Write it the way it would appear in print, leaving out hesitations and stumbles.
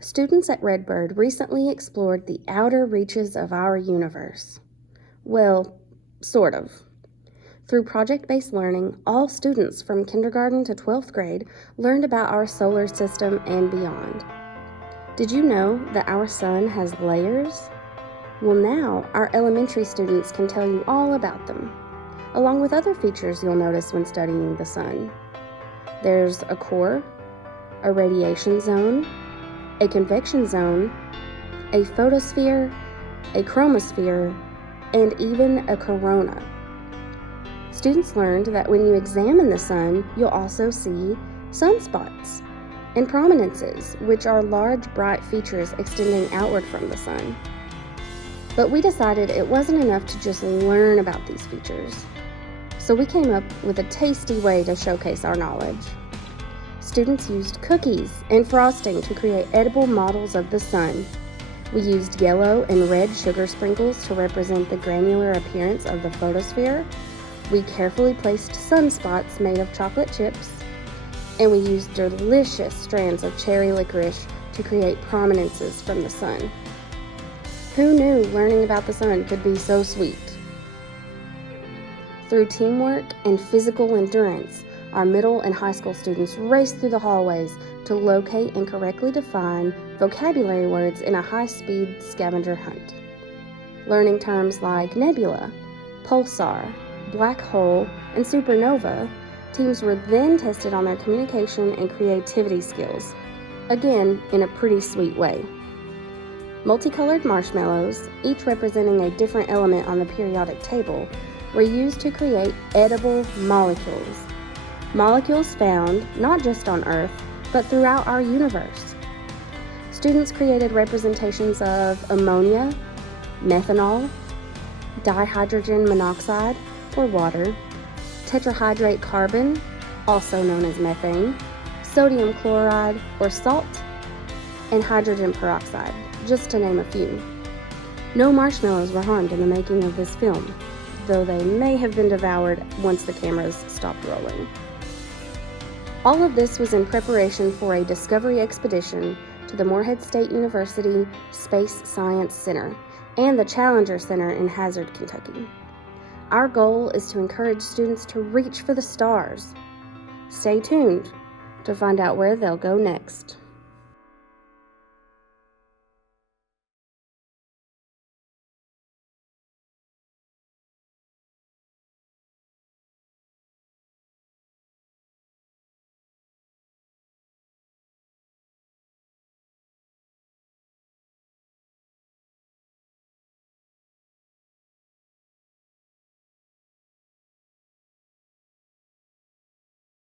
Students at Redbird recently explored the outer reaches of our universe. Well, sort of. Through project-based learning, all students from kindergarten to 12th grade learned about our solar system and beyond. Did you know that our sun has layers? Well, now our elementary students can tell you all about them, along with other features you'll notice when studying the sun. There's a core, a radiation zone, a convection zone, a photosphere, a chromosphere, and even a corona. Students learned that when you examine the sun, you'll also see sunspots and prominences, which are large, bright features extending outward from the sun. But we decided it wasn't enough to just learn about these features. So we came up with a tasty way to showcase our knowledge. Students used cookies and frosting to create edible models of the sun. We used yellow and red sugar sprinkles to represent the granular appearance of the photosphere. We carefully placed sunspots made of chocolate chips, and we used delicious strands of cherry licorice to create prominences from the sun. Who knew learning about the sun could be so sweet? Through teamwork and physical endurance, our middle and high school students raced through the hallways to locate and correctly define vocabulary words in a high-speed scavenger hunt. Learning terms like nebula, pulsar, black hole, and supernova, teams were then tested on their communication and creativity skills, again in a pretty sweet way. Multicolored marshmallows, each representing a different element on the periodic table, were used to create edible molecules. Molecules found not just on Earth, but throughout our universe. Students created representations of ammonia, methanol, dihydrogen monoxide, or water, tetrahydrate carbon, also known as methane, sodium chloride, or salt, and hydrogen peroxide, just to name a few. No marshmallows were harmed in the making of this film, though they may have been devoured once the cameras stopped rolling. All of this was in preparation for a discovery expedition to the Morehead State University Space Science Center and the Challenger Center in Hazard, Kentucky. Our goal is to encourage students to reach for the stars. Stay tuned to find out where they'll go next.